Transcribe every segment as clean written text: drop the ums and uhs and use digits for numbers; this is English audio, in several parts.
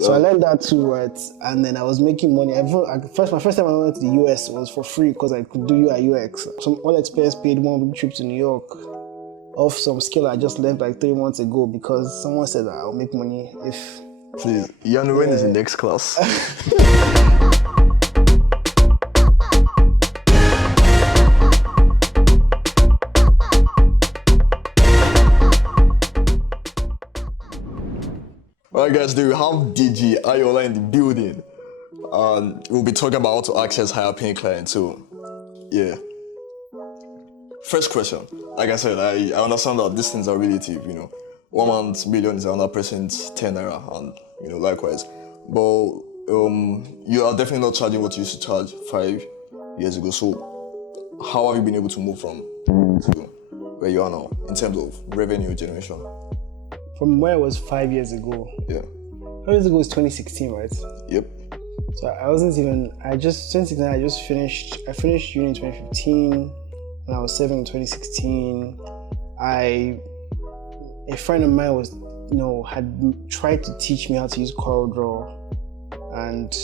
So I learned that too, right? And then I was making money. My first time I went to the US was for free because I could do UI UX. Some all expense paid 1 week trip to New York off some skill I just learned like 3 months ago because someone said that I'll make money if... Please, when is the next class? Alright guys, do we have Deji, Ayoola in the building? And we'll be talking about how to access higher paying clients too. Yeah. First question. Like I said, I understand that these things are relative, 1 man's million is another person's 10 naira and likewise. But you are definitely not charging what you used to charge 5 years ago. So how have you been able to move from to where you are now in terms of revenue generation? From where I was 5 years ago. Yeah. 5 years ago was 2016, right? Yep. So I finished uni in 2015, and I was 7 in 2016. A friend of mine had tried to teach me how to use CorelDRAW, and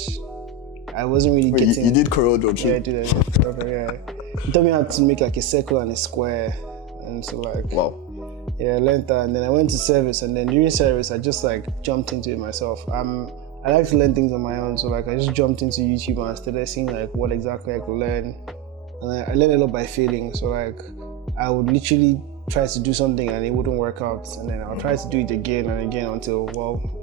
I wasn't really getting... You did CorelDRAW too? Yeah, I did CorelDRAW, yeah. He taught me how to make like a circle and a square, and so like... Wow. Yeah, I learned that, and then I went to service, and then during service, I just like jumped into it myself. I like to learn things on my own, so like I just jumped into YouTube and I started seeing like what exactly I could learn, and I learned a lot by failing. So like I would literally try to do something and it wouldn't work out, and then I'll try to do it again and again until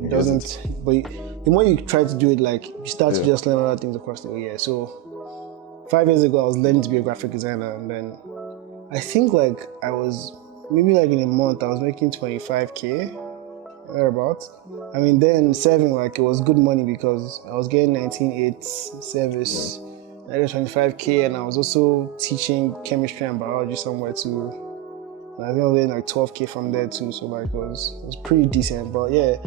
it doesn't. But the more you try to do it, like you start to just learn other things across the way. Yeah. So 5 years ago, I was learning to be a graphic designer, and then I think like I was. Maybe like in a month, I was making 25K, thereabouts. I mean, then serving, like, it was good money because I was getting 19.8 service. I got 25K, and I was also teaching chemistry and biology somewhere too. And I think I was getting like 12K from there too, so like it was pretty decent. But yeah,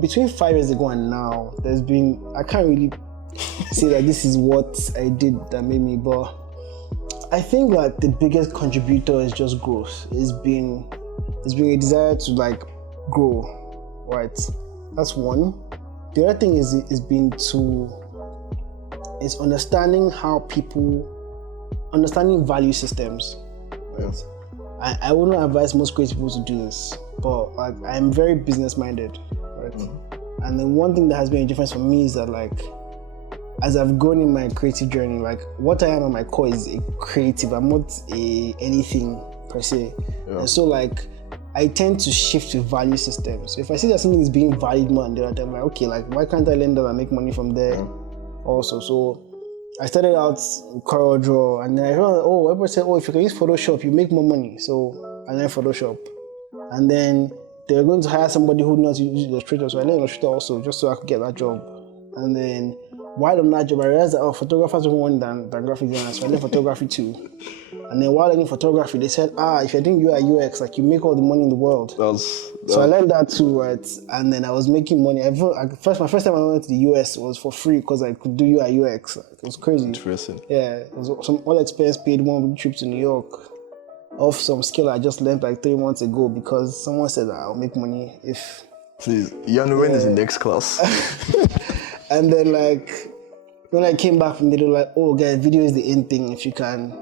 between 5 years ago and now, I can't really say that this is what I did that made me, but I think like the biggest contributor is just growth. It's been a desire to like grow, right? That's one. The other thing is understanding understanding value systems. Right? I wouldn't advise most creative people to do this, but like I'm very business minded, right? Mm-hmm. And then one thing that has been a difference for me is that like, as I've grown in my creative journey, like what I am at my core is a creative. I'm not anything per se. Yeah. And so like I tend to shift to value systems. So if I see that something is being valued more than the other, I'm like, okay, like why can't I learn that and make money from there also? So I started out in CorelDRAW, and then I realized, everybody said, if you can use Photoshop, you make more money. So I learned Photoshop. And then they were going to hire somebody who knows how to use Illustrator. So I learned Illustrator also, just so I could get that job. And then while on that job, I realized that photographers don't want than graphic designers, so I learned photography too. And then while learning photography, they said, if you're doing UI UX, like you make all the money in the world. So I learned that too, right? And then I was making money. My first time I went to the US was for free because I could do UI UX. It was crazy. Interesting. Yeah, it was some all expense paid 1 week trip to New York off some skill I just learned like 3 months ago because someone said that I'll make money if... Please, when is the next class? And then like when I came back from there, they were like, guys, video is the in thing. If you can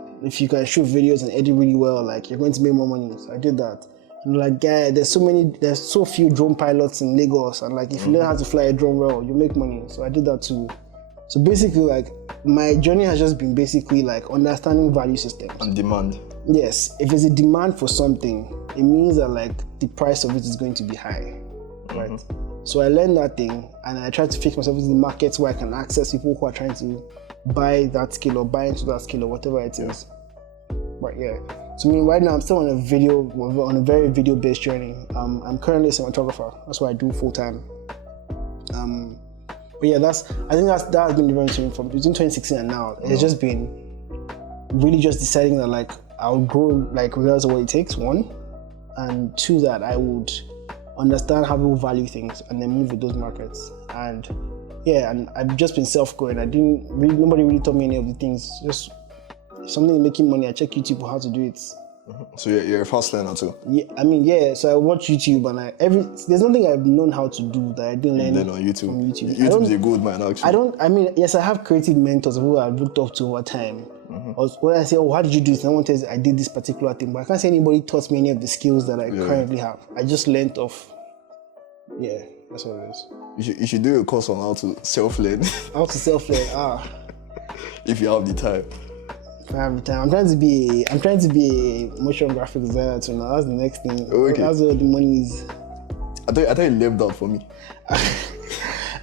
shoot videos and edit really well, like you're going to make more money. So I did that. And like, guys, there's so few drone pilots in Lagos, and like if you learn how to fly a drone well, you make money. So I did that too. So basically, like my journey has just been basically like understanding value systems. And demand. Yes, if there's a demand for something, it means that like the price of it is going to be high, right? So I learned that thing, and I tried to fix myself into the markets where I can access people who are trying to buy that skill or buy into that skill or whatever it is. But yeah, so I mean, right now I'm still on a very video-based journey. I'm currently a cinematographer. That's what I do full time. But yeah, that has been the difference from between 2016 and now. It's just been really just deciding that like I'll grow like regardless of what it takes. One, and two, that I would understand how people value things and then move with those markets. And yeah, and I've just been self-growing. Nobody really taught me any of the things. Just if something making money, I check YouTube for how to do it, So you're a fast learner too. Yeah, I mean, yeah. So I watch YouTube, and there's nothing I've known how to do that I didn't learn Then on YouTube. from YouTube. YouTube is a good man, actually. I mean, yes, I have creative mentors who I've looked up to over time. Or when I say, oh, how did you do this? Someone says I did this particular thing, but I can't say anybody taught me any of the skills that I currently have. I just learned off. Yeah, that's what it is. You should do a course on how to self-learn. How to self-learn? If you have the time. If I have the time. I'm trying to be a motion graphic designer too now. That's the next thing. Okay. That's where the money is. I thought you left out for me.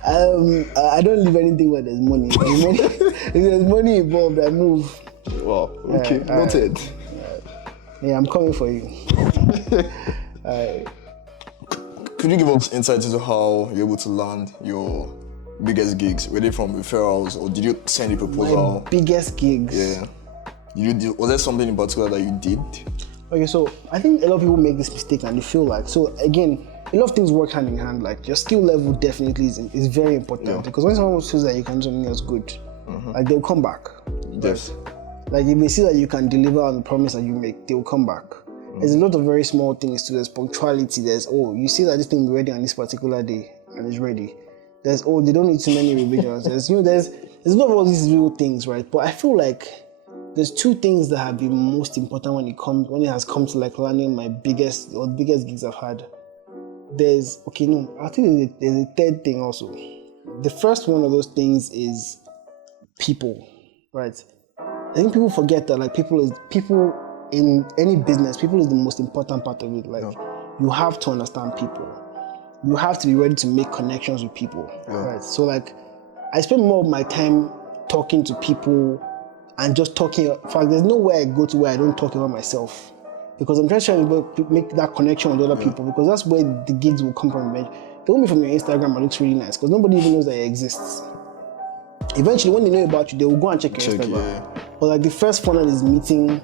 I don't leave anything where there's money. If there's money involved, I move. Wow. Okay. Noted. Yeah, I'm coming for you. Could you give us insight into how you're able to land your biggest gigs? Were they from referrals, or did you send a proposal? My biggest gigs. Yeah. Was there something in particular that you did? Okay, so I think a lot of people make this mistake and they feel like, so again, a lot of things work hand in hand. Like your skill level definitely is very important, because when someone feels that you can do something else good, like they'll come back. Yes. Like if they see that you can deliver on the promise that you make, they'll come back. There's a lot of very small things too. There's punctuality. There's, you see that this thing will be ready on this particular day and it's ready. There's, they don't need too many revisions. There's a lot of all these little things, right? But I feel like there's two things that have been most important when it has come to like landing my biggest gigs I've had. I think there's a third thing also. The first one of those things is people, right? I think people forget that like people in any business, people is the most important part of it. Like you have to understand people. You have to be ready to make connections with people, right? So like I spend more of my time talking to people and just talking. In fact, there's nowhere I go to where I don't talk about myself, because I'm just trying to make that connection with other people, because that's where the gigs will come from. They won't be from your Instagram, but it looks really nice because nobody even knows that it exists. Eventually, when they know about you, they will go and check your Instagram. Yeah. But like the first funnel is meeting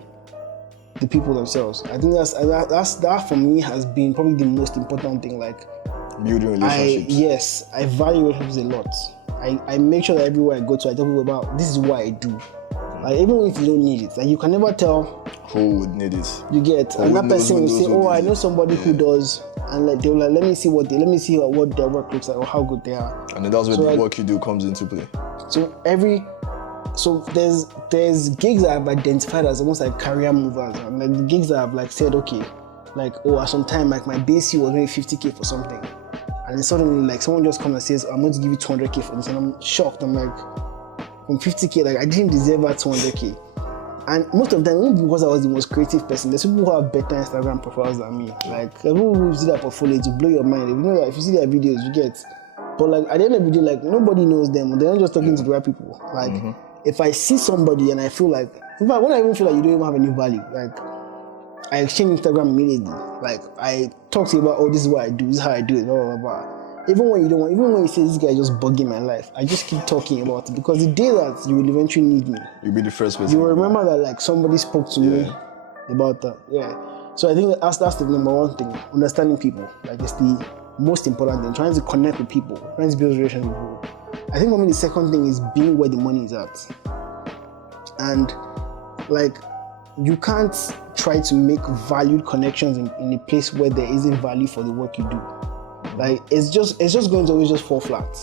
the people themselves. I think that for me has been probably the most important thing. Like building relationships. I value relationships a lot. I make sure that everywhere I go to, I tell people about this is what I do. Like even if you don't need it, like you can never tell who would need it. You get, and that person will say, "Oh, I know somebody who does," and like they will like, let me see what their work looks like or how good they are. And then that's where the work you do comes into play. So there's gigs that I've identified as almost like career movers, and like the gigs that I've like said, okay, like at some time like my base was maybe 50K for something, and then suddenly like someone just comes and says, I'm going to give you 200K for this, and I'm shocked. I'm like, from 50K, like I didn't deserve that 200K. And most of them, not because I was the most creative person, there's people who have better Instagram profiles than me. Like people who see their portfolio to blow your mind. You know that if you see their videos, you get. But like at the end of the day, like nobody knows them. They're not just talking to the right people. Like if I see somebody and I feel like, in fact, when I even feel like you don't even have any value, like I exchange Instagram immediately. Like I talk to you about, this is what I do, this is how I do it, blah blah blah. Even when you say this guy is just bugging my life, I just keep talking about it, because the day that you will eventually need me, you'll be the first person. You will remember that like somebody spoke to me about that. Yeah. So I think that's the number one thing, understanding people. Like it's the most important thing, trying to connect with people, trying to build relations with people. I think for me the second thing is being where the money is at. And like you can't try to make valued connections in a place where there isn't value for the work you do. Like it's just going to always just fall flat.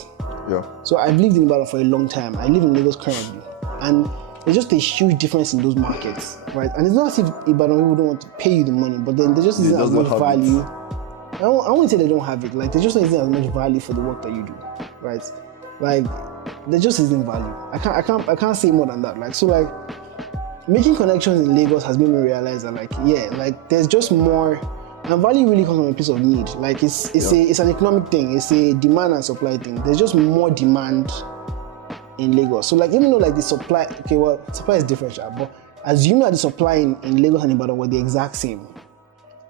Yeah. So I've lived in Ibadan for a long time. I live in Lagos currently, and there's just a huge difference in those markets, right? And it's not as if Ibadan people don't want to pay you the money, but then there just isn't as much value. I won't say they don't have it. Like there just isn't as much value for the work that you do, right? Like there just isn't value. I can't say more than that. Like so, like making connections in Lagos has made me realize that like there's just more. And value really comes from a place of need. Like it's an economic thing. It's a demand and supply thing. There's just more demand in Lagos. So like even though like the supply, supply is different, but assume that the supply in Lagos and Ibadan were the exact same.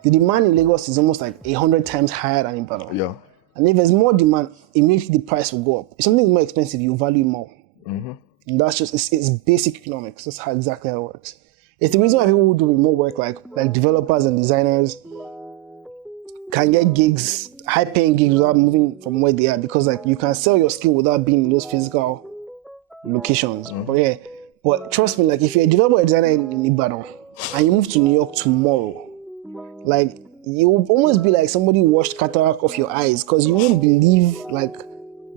The demand in Lagos is almost like 100 times higher than Ibadan. Yeah. And if there's more demand, immediately the price will go up. If something is more expensive, you value more. And that's just it's basic economics. That's exactly how it works. It's the reason why people who do remote work, like developers and designers, can get gigs, high-paying gigs without moving from where they are, because like you can sell your skill without being in those physical locations. But trust me, like if you're a developer or designer in Ibadan, and you move to New York tomorrow, like you will almost be like somebody washed cataract off your eyes, because you won't believe like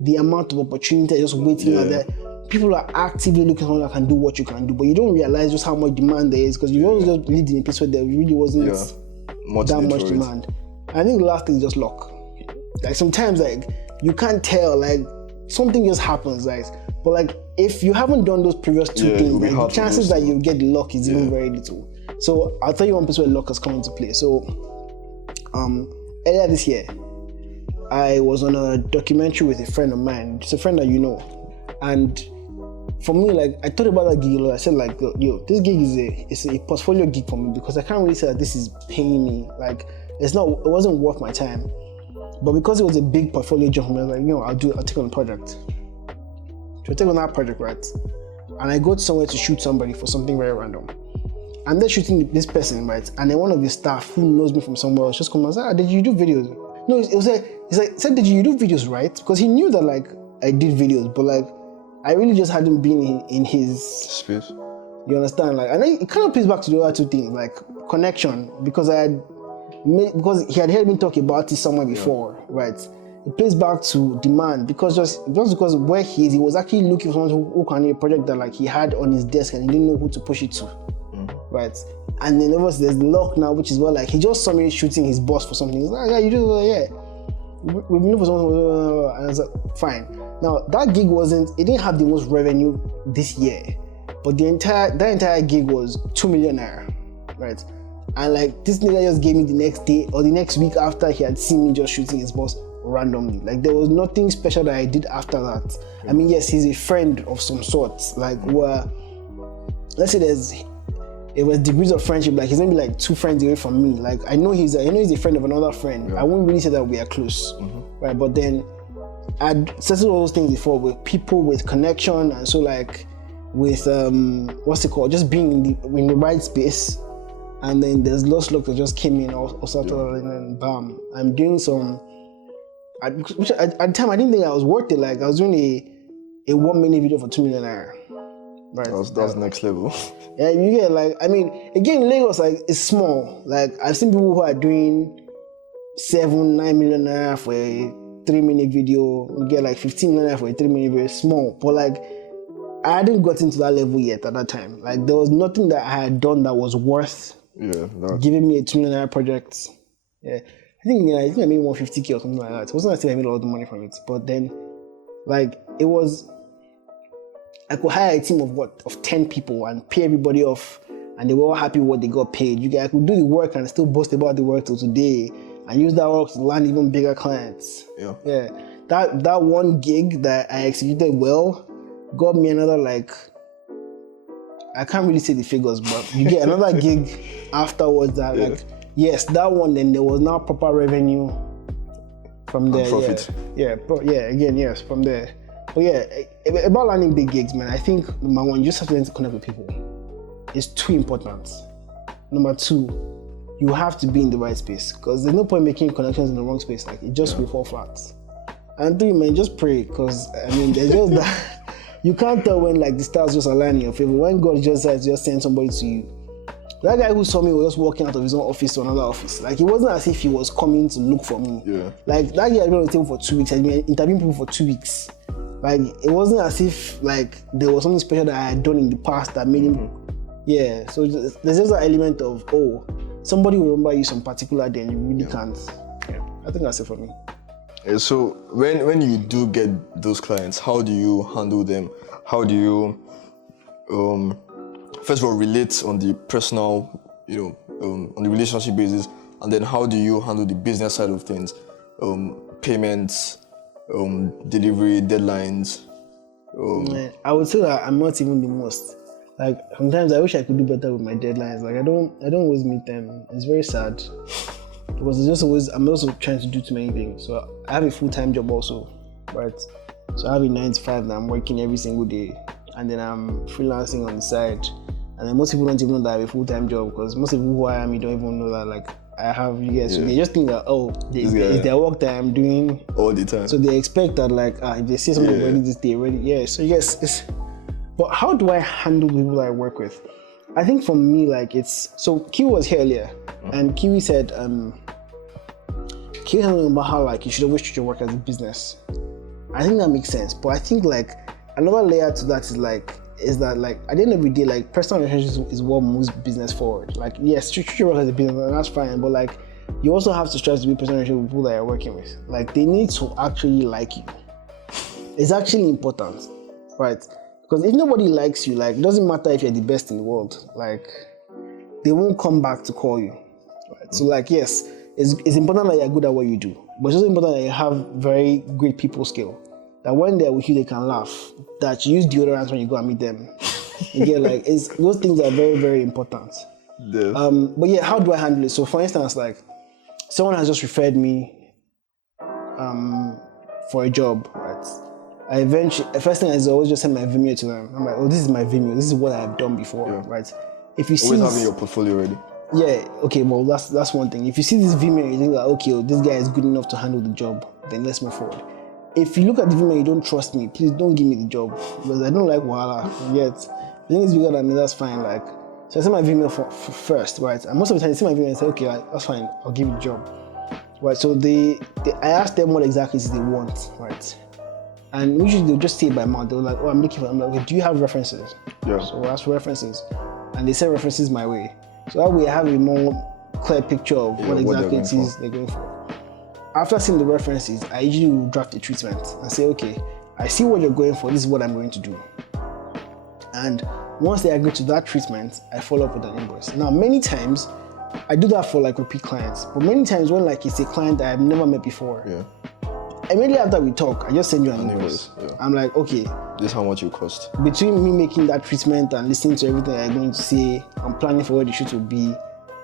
the amount of opportunity just waiting out there. People are actively looking for someone that can do what you can do, but you don't realize just how much demand there is, because you always just lived in a place where there really wasn't that much demand. I think the last thing is just luck. Like sometimes like you can't tell, like something just happens, like, but like if you haven't done those previous two things, like the chances that you get the luck is even very little. So I'll tell you one place where luck has come into play. So earlier this year, I was on a documentary with a friend of mine, just a friend that you know, and for me, like I thought about that gig a lot. I said like, yo, this gig is a portfolio gig for me, because I can't really say that this is paying me. Like it wasn't worth my time. But because it was a big portfolio job for me, I was like, I'll take on a project. So I take on that project, right? And I go to somewhere to shoot somebody for something very random. And they're shooting this person, right? And then one of the staff who knows me from somewhere else just comes and said, did you do videos? No, he said, did you do videos, right? Because he knew that like I did videos, but like I really just hadn't been in his space. You understand? Like, and then it kind of plays back to the other two things, like connection, because because he had heard me talk about it somewhere before, right? It plays back to demand, because just because where he is, he was actually looking for someone who can do a project that like he had on his desk and he didn't know who to push it to, right? And then obviously there's luck now, which is what like he just saw me shooting his boss for something. He's like, yeah, you do, yeah. We've been looking for someone, and I was like, fine. Now that gig it didn't have the most revenue this year, but that entire gig was 2 million naira, right? And like this nigga just gave me the next day or the next week after he had seen me just shooting his boss randomly. Like there was nothing special that I did after that. I mean, yes, he's a friend of some sort. Like where, let's say it was degrees of friendship. Like he's maybe like 2 friends away from me. Like I know he's a friend of another friend. I won't really say that we are close, right? But then I'd settled all those things before with people with connection, and so like with just being in the right space. And then there's lost luck that just came in and then bam, I'm doing some, which at the time I didn't think I was worth it. Like I was doing a 1 minute video for 2 million naira. Right. That's next level. Yeah, you get like, I mean, again, Lagos like it's small. Like I've seen people who are doing 7-9 million naira for a 3-minute video. You get like 15 million naira for a 3-minute video. Small, but like I hadn't gotten to that level yet at that time. Like there was nothing that I had done that was worth giving me a 2 million naira project. Yeah, I think I made 150K or something like that. It wasn't as if I made a lot of money from it, but then like it was. I could hire a team of 10 people and pay everybody off, and they were all happy with what they got paid. I could do the work and still boast about the work till today, and use that work to land even bigger clients. Yeah. That one gig that I executed well got me another, like, I can't really say the figures, but you get another gig afterwards that like, yes, that one, then there was now proper revenue from there. Profit. Again, yes, from there. But yeah, about landing big gigs, man, I think number one, you just have to learn to connect with people. It's too important. Number two, you have to be in the right space, because there's no point making connections in the wrong space. Like it just will fall flat. And three, man, just pray, because I mean, there's just that you can't tell when like the stars just align in your favor. When God just decides to just send somebody to you. That guy who saw me was just walking out of his own office to another office. Like it wasn't as if he was coming to look for me. Yeah. Like that guy had been on the table for 2 weeks. I'd been interviewing people for 2 weeks. Like it wasn't as if like there was something special that I had done in the past that made him. Yeah. So there's just an element of somebody will remember you some particular day and you really can't. Yeah. I think that's it for me. So when you do get those clients, how do you handle them? How do you first of all relate on the personal, on the relationship basis, and then how do you handle the business side of things, payments, delivery, deadlines? I would say that I'm not even the most. Like sometimes I wish I could do better with my deadlines. Like I don't always meet them. It's very sad. Because it's just always, I'm also trying to do too many things. So I have a full-time job also, right? So I have a 9 to 5 that I'm working every single day, and then I'm freelancing on the side. And then most people don't even know that I have a full-time job, because most people who hire me don't even know that like I have, so they just think that it's their work that I'm doing all the time. So they expect that like if they say something already this day already, so yes. But how do I handle people that I work with? I think for me, like it's so Kiwi was here earlier, and Kiwi said Kiwi something about how like you should always treat your work as a business. I think that makes sense, but I think like another layer to that is that like at the end of the day, like personal relationships is what moves business forward. Like yes, treat your work as a business, and that's fine, but like you also have to strive to be personal relationship with people that you're working with. Like they need to actually like you. It's actually important, right? Because if nobody likes you, like it doesn't matter if you're the best in the world, like they won't come back to call you. Right? So like yes, it's important that you're good at what you do, but it's also important that you have very great people skill. That when they're with you, they can laugh. That you use deodorant when you go and meet them. You get like those things are very, very important. Yeah. But yeah, how do I handle it? So for instance, like someone has just referred me for a job, right? I eventually, first thing I always just send my Vimeo to them. I'm like, oh, this is my Vimeo. This is what I've done before, right? If you see always having your portfolio ready. Yeah, okay, well that's one thing. If you see this Vimeo, you think like, okay, well, this guy is good enough to handle the job, then let's move forward. If you look at the Vimeo, you don't trust me, please don't give me the job because I don't like wahala. Yet, the thing is bigger than me, that's fine. Like, so I send my Vimeo for first, right? And most of the time, I see my Vimeo and say, okay, like, that's fine, I'll give you the job, right? So I ask them what exactly they want, right? And usually they'll just say it by mouth. They're like, oh, I'm looking for. I'm like, okay, do you have references? Yeah. So I ask for references, and they send references my way. So that way I have a more clear picture of what exactly it is they're going for. After seeing the references, I usually will draft a treatment and say, okay, I see what you're going for, this is what I'm going to do. And once they agree to that treatment, I follow up with an invoice. Now, many times, I do that for like repeat clients, but many times when like it's a client that I've never met before, immediately after we talk, I just send you an invoice. I'm like, okay, this is how much it cost. Between me making that treatment and listening to everything I'm going to say, I'm planning for where the shoot will be,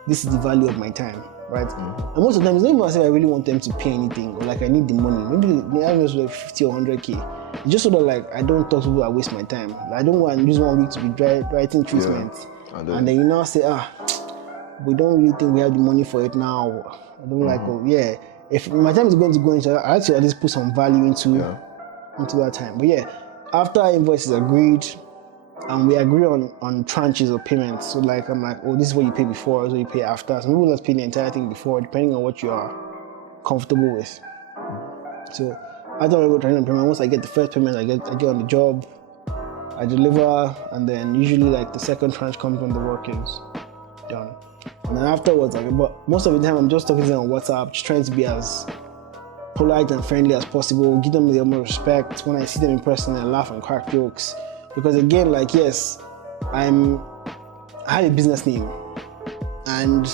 this is the value of my time. Right? And most of the time, it's not even as if I really want them to pay anything or like I need the money. Maybe the average is like 50 or 100K. It's just so that like I don't talk to people that waste my time. Like, I don't want to use 1 week to be writing treatments. And then you now say, we don't really think we have the money for it now. I don't like, if my time is going to go into, I like to at least put some value into that time. But yeah, after invoice is agreed, and we agree on tranches of payments. So like I'm like, oh, this is what you pay before, this is what you pay after. Some people just pay the entire thing before, depending on what you are comfortable with. So after I go to payment, once I get the first payment, I get on the job, I deliver, and then usually like the second tranche comes when the work is done. And then afterwards, like, but most of the time I'm just talking to them on WhatsApp, just trying to be as polite and friendly as possible, give them the utmost respect. When I see them in person, I laugh and crack jokes. Because again, like yes, I have a business name, and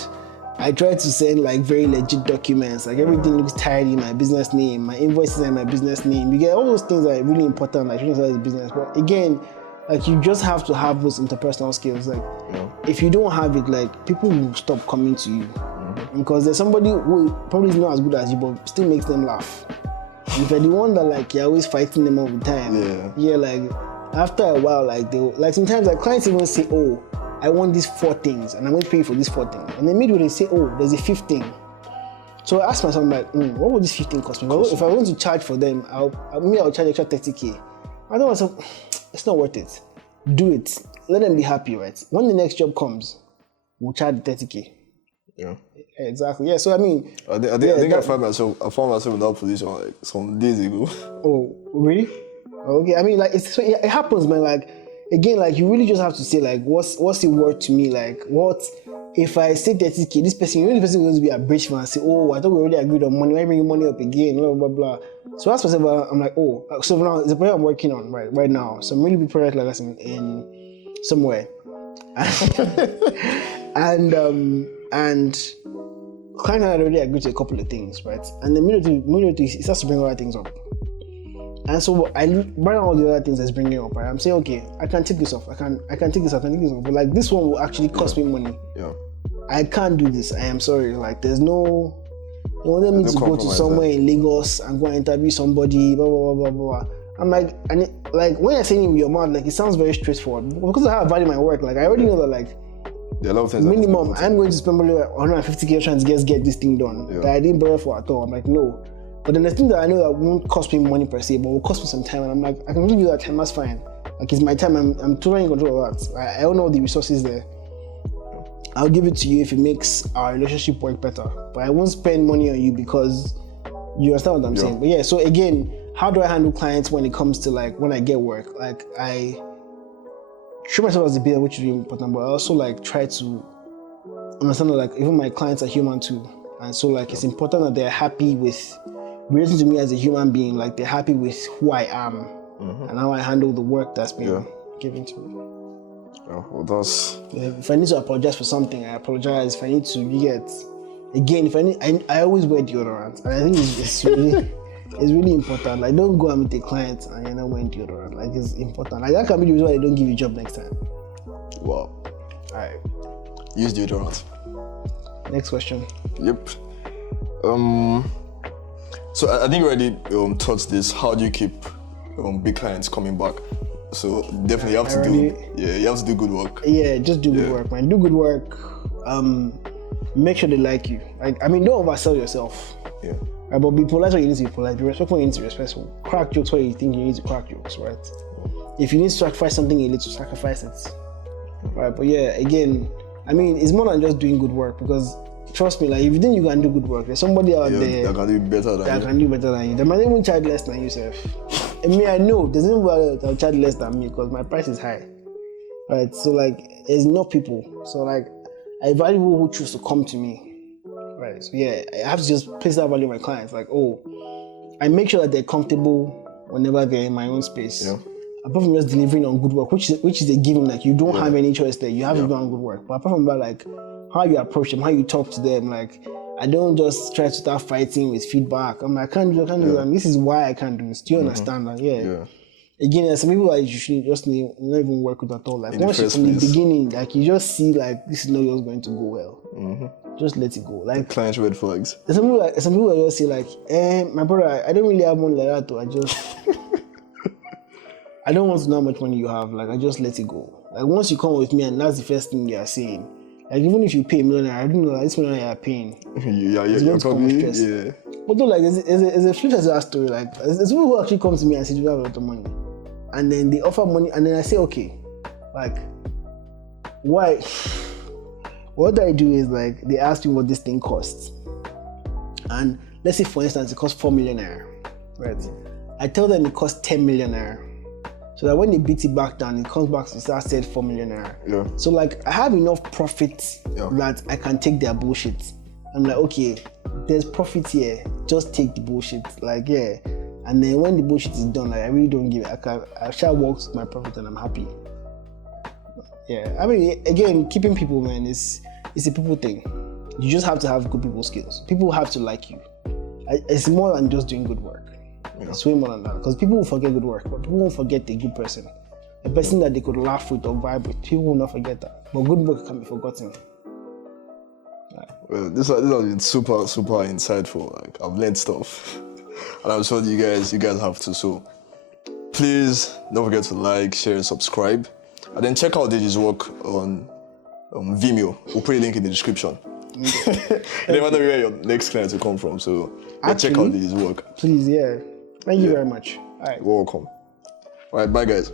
I try to send like very legit documents. Like everything looks tidy, my business name, my invoices and my business name. You get all those things that are really important, like showing the business. But again, like you just have to have those interpersonal skills. Like if you don't have it, like people will stop coming to you because there's somebody who probably is not as good as you, but still makes them laugh. And if you're the one that like you're always fighting them all the time, like. After a while, like they like sometimes like clients even say, oh, I want these 4 things and I'm going to pay you for these 4 things. And then midway they say, oh, there's a 5th thing. So I ask myself, I'm like, what would this 5th thing cost me? If I want to charge for them, I'll charge extra 30K. I don't want to, it's not worth it. Do it. Let them be happy, right? When the next job comes, we'll charge 30K. Yeah. Exactly. Yeah. So I mean, I think I found myself in that position like some days ago. Oh, really? Okay, I mean, like it happens, man. Like again, like you really just have to say, like, what's the word to me? Like, what if I say 30K? This person is going to be a bridge man and say, oh, I thought we already agreed on money. Why bring money up again? Blah blah blah. So that's myself. I'm like, oh, so now it's a project I'm working on right now. So I'm really big project like that in somewhere, and client had already agreed to a couple of things, right? And the immediately he starts to bring other things up. And so I bring all the other things that's bringing up, right? I'm saying, okay, I can take this off. I can take this off. But like this one will actually cost me money. Yeah. I can't do this. I am sorry. Like there's no. You wanted me to go to somewhere in Lagos and go and interview somebody. Blah blah blah blah blah. I'm like, like when you're saying it with your mouth, like it sounds very straightforward. Because I have value in my work. Like I already know that like. There are a lot of things minimum, I'm going to spend probably 150K trying to get this thing done. That I didn't borrow for at all. I'm like, no. But then the thing that I know that won't cost me money per se, but will cost me some time, and I'm like, I can give you that time, that's fine. Like it's my time, I'm totally in control of that. I don't know the resources there. I'll give it to you if it makes our relationship work better. But I won't spend money on you because you understand what I'm saying. But yeah, so again, how do I handle clients when it comes to like when I get work? Like I treat myself as a builder, which is really important, but I also like try to understand that like even my clients are human too. And so like it's important that they're happy with relating to me as a human being, like they're happy with who I am and how I handle the work that's been given to me. Oh, well, that's... If I need to apologize for something, I apologize. If I need to, you get... Again, if I need, I always wear deodorant. And I think it's really important. Like, don't go and meet a client and you're not wearing deodorant. Like, it's important. Like, that can be the reason why they don't give you a job next time. Wow. Alright. Use deodorant. Next question. Yep. So I think you already touched this. How do you keep big clients coming back? So definitely you have to do good work. Yeah, just do good work, man. Do good work. Make sure they like you. I mean, don't oversell yourself. Yeah. Right, but be polite when you need to be polite. Be respectful when you need to be respectful. Crack jokes when you think you need to crack jokes, right? If you need to sacrifice something, you need to sacrifice it. Right, but yeah, again, I mean, it's more than just doing good work because trust me, like if you think you can do good work, there's somebody out there that can do better than you. They might even charge less than yourself. I mean, I know there's nobody that'll charge less than me because my price is high, right? So like, there's enough people. So like, I value people who choose to come to me, right? So yeah, I have to just place that value on my clients. Like, I make sure that they're comfortable whenever they're in my own space. Yeah. Apart from just delivering on good work, which is a given. Like you don't have any choice there. You have to do on good work. But apart from that, like how you approach them, how you talk to them, like. I don't just try to start fighting with feedback. I'm like, I can't do that. This is why I can't do this. Do you understand that? Yeah. Again, there's some people that you should just not even work with at all. Like once you from the beginning, like you just see like this is not just going to go well. Just let it go. Like clients red flags. Some people that just say like, my brother, I don't really have money like that. Though. I don't want to know how much money you have. Like I just let it go. Like once you come with me and that's the first thing they are saying. Like even if you pay $1 million, I don't know like, this $1 million you are paying. You're probably But though, like there's a flip side to that story. Like there's people who actually come to me and say, "Do you have a lot of money?" And then they offer money, and then I say, "Okay, like why?" What I do is like they ask me what this thing costs, and let's say for instance it costs 4 million naira, right? I tell them it costs 10 million naira. So that when they beat it back down, it comes back to start said 4 million naira. Yeah. So like I have enough profit that I can take their bullshit. I'm like, okay, there's profit here. Just take the bullshit. Like and then when the bullshit is done, like I really don't give it. I shall work with my profit and I'm happy. Yeah. I mean, again, keeping people, man, it's a people thing. You just have to have good people skills. People have to like you. It's more than just doing good work. It's way more than that. Because people will forget good work, but people won't forget the good person. A person that they could laugh with or vibe with. People will not forget that. But good work can be forgotten. Well, this has been super, super insightful. Like I've learned stuff. And I'm sure you guys have to. So please don't forget to like, share, subscribe. And then check out Deji's work on Vimeo. We'll put a link in the description. You never know where your next client will come from. So check out Deji's work. Please, Thank you very much. All right. You're welcome. All right, bye guys.